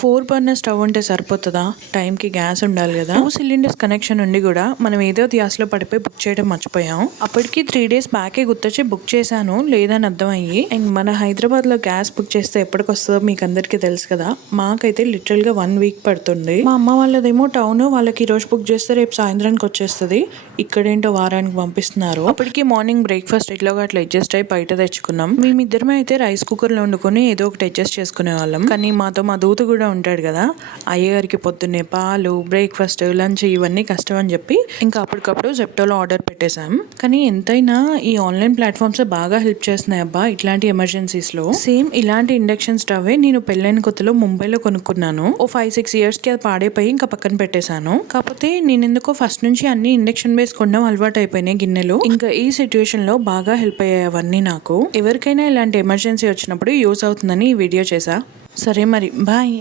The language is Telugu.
4 బర్నర్ స్టవ్ ఉంటే సరిపోతుందా? టైంకి గ్యాస్ ఉండాలి కదా. 2 సిలిండర్స్ కనెక్షన్ ఉండి కూడా మనం ఏదో ధ్యాసలో పడిపోయి బుక్ చేయడం మర్చిపోయాం. అప్పటికి 3 days బ్యాకే గుర్తొచ్చి బుక్ చేశాను లేదని అర్థమయ్యి. అండ్ మన హైదరాబాద్ లో గ్యాస్ బుక్ చేస్తే ఎప్పటికి వస్తుందో మీకు అందరికీ తెలుసు కదా. మాకైతే లిటరల్ గా 1 week పడుతుంది. మా అమ్మ వాళ్ళదేమో టౌన్, వాళ్ళకి ఈ రోజు బుక్ చేస్తే రేపు సాయంత్రానికి వచ్చేస్తుంది. ఇక్కడేంటో వారానికి పంపిస్తున్నారు. అప్పటికి మార్నింగ్ బ్రేక్ఫాస్ట్ ఎట్లాగో అట్లా అడ్జస్ట్ అయి బయట తెచ్చుకున్నాం. మేమిద్దరమే అయితే రైస్ కుక్కర్ లో వండుకొని ఏదో ఒకటి అడ్జస్ట్ చేసుకునే వాళ్ళం. కానీ మాతో మా దూత కూడా ఉంటాడు కదా, అయ్యగారికి పొద్దున్నే పాలు, బ్రేక్ఫాస్ట్, లంచ్ ఇవన్నీ కష్టం అని చెప్పి ఇంకా అప్పటికప్పుడు జెప్టోలో ఆర్డర్ పెట్టేశాం. కానీ ఎంతైనా ఈ ఆన్లైన్ ప్లాట్ఫామ్స్ బాగా హెల్ప్ చేస్తున్నాయి అబ్బా ఇట్లాంటి ఎమర్జెన్సీస్ లో. సేమ్ ఇలాంటి ఇండక్షన్ స్టవ్ నేను పెళ్ళైన కొత్తలో ముంబైలో కొనుక్కున్నాను. ఓ 5-6 years కి అది పాడైపోయి ఇంకా పక్కన పెట్టేశాను. కాకపోతే నేను ఎందుకో ఫస్ట్ నుంచి అన్ని ఇండక్షన్ బేస్ కొనడం అలవాటు అయిపోయినాయి గిన్నెలు. ఇంకా ఈ సిచ్యువేషన్ లో బాగా హెల్ప్ అయ్యాయి అవన్నీ నాకు. ఎవరికైనా ఇలాంటి ఎమర్జెన్సీ వచ్చినప్పుడు యూజ్ అవుతుందని ఈ వీడియో చేశా. సరే మరి బాయ్.